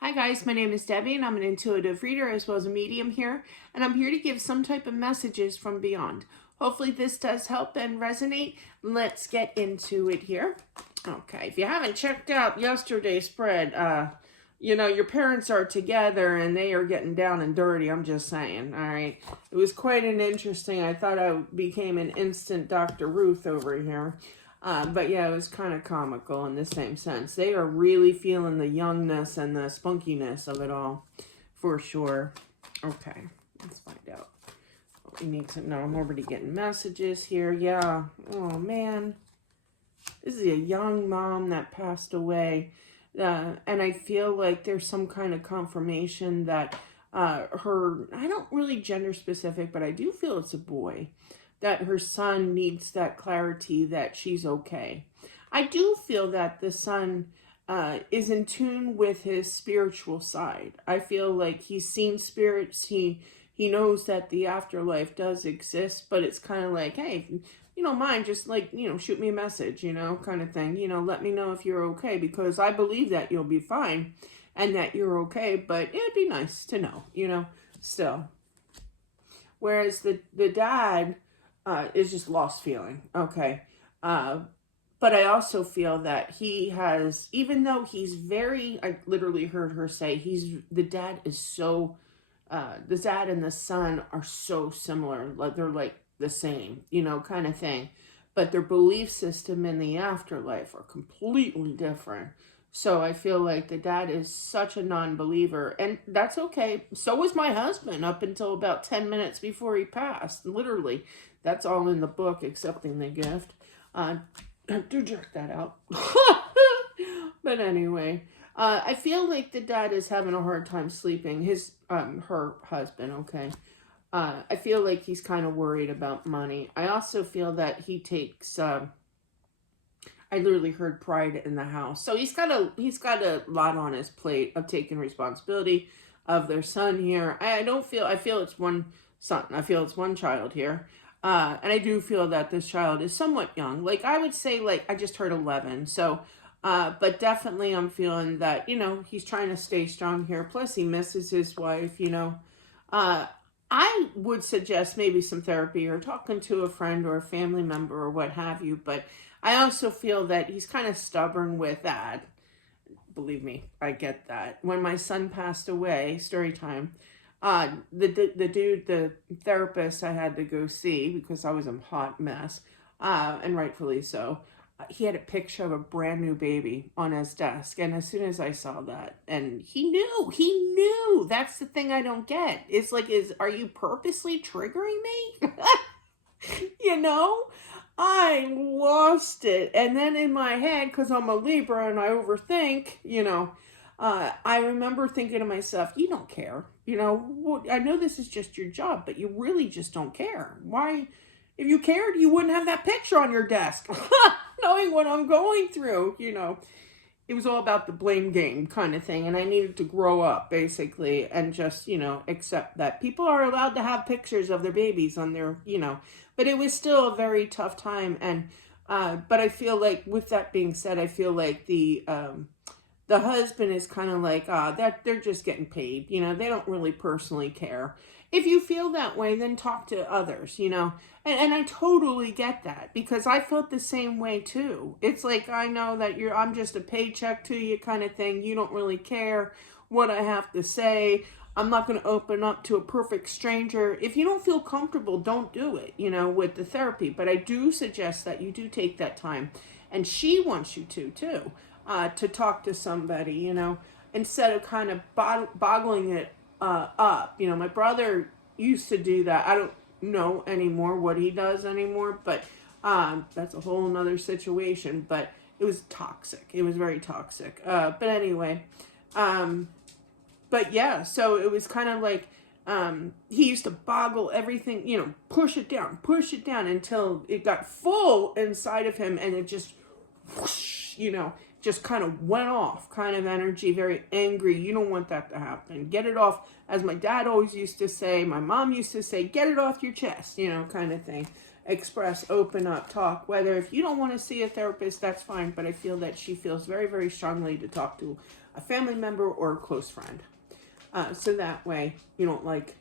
Hi guys, my name is Debbie and I'm an intuitive reader as well as a medium here, and I'm here to give some type of messages from beyond. Hopefully this does help and resonate. Let's get into it here. Okay, if you haven't checked out yesterday's spread, your parents are together and they are getting down and dirty. I'm just saying, all right? It was quite an interesting, I thought I became an instant Dr. Ruth over here. But yeah, it was kind of comical in the same sense. They are really feeling the youngness and the spunkiness of it all, for sure. Okay, let's find out. We need to know. I'm already getting messages here. Yeah. Oh, man. This is a young mom that passed away. And I feel like there's some kind of confirmation that I don't really gender specific, but I do feel it's a boy, that her son needs that clarity that she's okay. I do feel that the son is in tune with his spiritual side. I feel like he's seen spirits. He knows that the afterlife does exist, but it's kind of like, hey, if you don't mind, just like, shoot me a message, kind of thing. Let me know if you're okay, because I believe that you'll be fine and that you're okay, but it'd be nice to know, still. Whereas the dad is just lost feeling. Okay. But I also feel that he has, even though I literally heard her say, the dad is so, the dad and the son are so similar. Like they're like the same, kind of thing. But their belief system in the afterlife are completely different. So I feel like the dad is such a non-believer, and that's okay. So was my husband up until about 10 minutes before he passed. Literally, that's all in the book, accepting the gift. Do jerk that out. But anyway, I feel like the dad is having a hard time sleeping. Her husband, okay. I feel like he's kind of worried about money. I also feel that he takes. I literally heard pride in the house. So he's got a lot on his plate of taking responsibility of their son here. I feel it's one son. I feel it's one child here. And I do feel that this child is somewhat young. Like I would say, like I just heard 11. So, but definitely I'm feeling that, he's trying to stay strong here. Plus he misses his wife, I would suggest maybe some therapy or talking to a friend or a family member or what have you. But I also feel that he's kind of stubborn with that. Believe me, I get that. When my son passed away, story time, the therapist I had to go see because I was a hot mess, and rightfully so. He had a picture of a brand new baby on his desk, and as soon as I saw that, and he knew. That's the thing I don't get. It's like, are you purposely triggering me? you know? I lost it. And then in my head, because I'm a Libra and I overthink, I remember thinking to myself, you don't care. I know this is just your job, but you really just don't care. Why? If you cared, you wouldn't have that picture on your desk. Knowing what I'm going through, it was all about the blame game kind of thing. And I needed to grow up, basically, and just, accept that people are allowed to have pictures of their babies on their, but it was still a very tough time. And, but I feel like, with that being said, I feel like the husband is kind of like, that they're just getting paid. They don't really personally care. If you feel that way, then talk to others, and I totally get that, because I felt the same way too. It's like, I know that I'm just a paycheck to you kind of thing. You don't really care what I have to say. I'm not going to open up to a perfect stranger. If you don't feel comfortable, don't do it, with the therapy. But I do suggest that you do take that time. And she wants you to talk to somebody, instead of kind of boggling it up. My brother used to do that. I don't know anymore what he does anymore, but that's a whole nother situation. But it was toxic. It was very toxic. But anyway, but yeah, so it was kind of like, he used to boggle everything, push it down until it got full inside of him, and it just whoosh, just kind of went off, kind of energy, very angry. You don't want that to happen. Get it off, as my dad always used to say, my mom used to say, get it off your chest, kind of thing. Express, open up, talk. Whether if you don't want to see a therapist, that's fine, but I feel that she feels very, very strongly to talk to a family member or a close friend. So that way you don't like,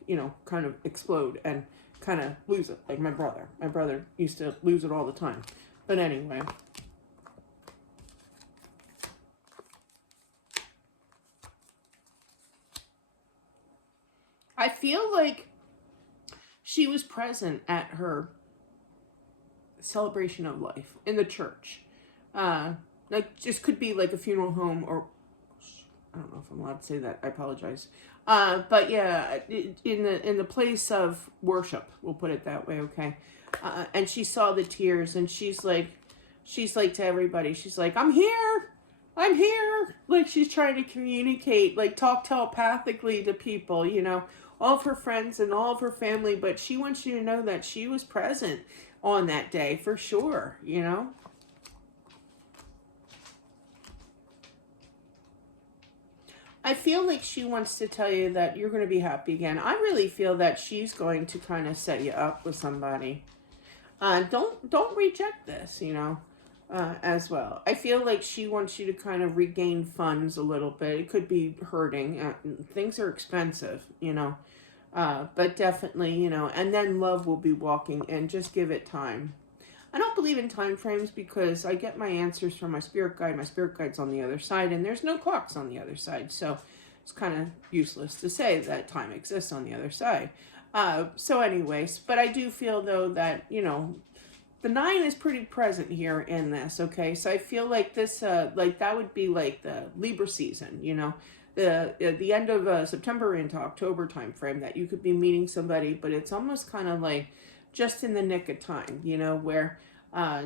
kind of explode and kind of lose it. Like my brother. My brother used to lose it all the time. But anyway. I feel like she was present at her celebration of life in the church. Like, just could be like a funeral home, or I don't know if I'm allowed to say that. I apologize. But yeah, in the place of worship, we'll put it that way, okay? And she saw the tears, and she's like to everybody, she's like, I'm here. Like, she's trying to communicate, like talk telepathically to people, all of her friends and all of her family, but she wants you to know that she was present on that day for sure, I feel like she wants to tell you that you're going to be happy again. I really feel that she's going to kind of set you up with somebody. Don't reject this, as well. I feel like she wants you to kind of regain funds a little bit. It could be hurting. Things are expensive, but definitely, and then love will be walking in. Just give it time. I don't believe in time frames because I get my answers from my spirit guide. My spirit guide's on the other side, and there's no clocks on the other side. So it's kind of useless to say that time exists on the other side. So anyways, but I do feel though that, the 9 is pretty present here in this, okay? So I feel like this, like that would be like the Libra season, the end of September into October time frame, that you could be meeting somebody, but it's almost kind of like just in the nick of time, where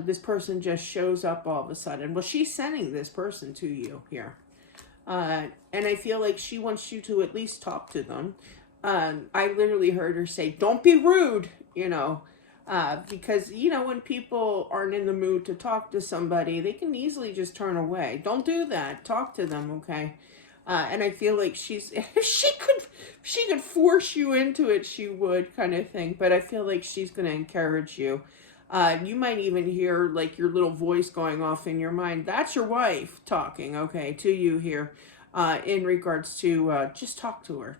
this person just shows up all of a sudden. Well, she's sending this person to you here. And I feel like she wants you to at least talk to them. I literally heard her say, don't be rude, because, when people aren't in the mood to talk to somebody, they can easily just turn away. Don't do that. Talk to them, okay? And I feel like if she could force you into it, she would, kind of thing. But I feel like she's going to encourage you. You might even hear like your little voice going off in your mind. That's your wife talking, okay, to you here, in regards to just talk to her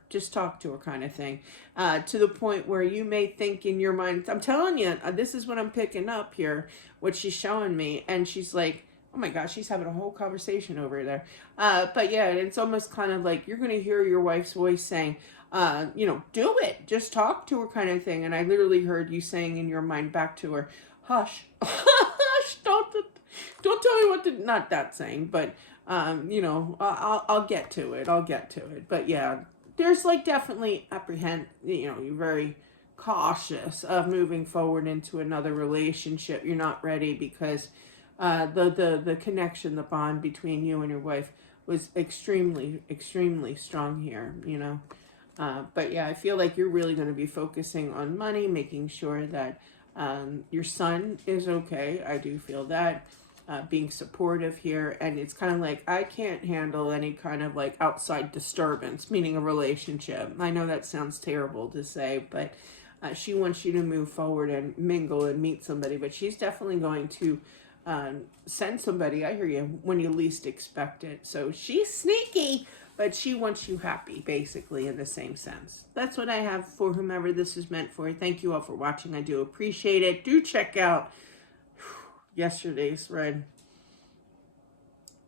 kind of thing. To the point where you may think in your mind, I'm telling you, this is what I'm picking up here, what she's showing me. And she's like, oh my gosh, she's having a whole conversation over there. But yeah, it's almost kind of like you're going to hear your wife's voice saying, do it. Just talk to her kind of thing. And I literally heard you saying in your mind back to her, hush, hush, don't tell me what to, not that saying, but, I'll get to it. But yeah, there's like definitely you're very cautious of moving forward into another relationship. You're not ready because the connection, the bond between you and your wife was extremely, extremely strong here, but yeah, I feel like you're really going to be focusing on money, making sure that your son is okay. I do feel that, being supportive here. And it's kind of like, I can't handle any kind of like outside disturbance, meaning a relationship. I know that sounds terrible to say, but she wants you to move forward and mingle and meet somebody, but she's definitely going to send somebody, I hear you, when you least expect it. So she's sneaky, but she wants you happy, basically, in the same sense. That's what I have for whomever this is meant for. Thank you all for watching. I do appreciate it. Do check out yesterday's read.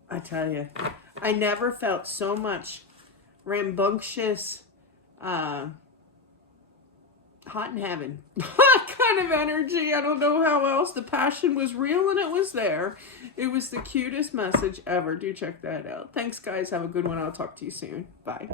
I tell you, I never felt so much rambunctious, hot in heaven kind of energy. I don't know how else. The passion was real and it was there. It was the cutest message ever. Do check that out. Thanks, guys. Have a good one. I'll talk to you soon. Bye.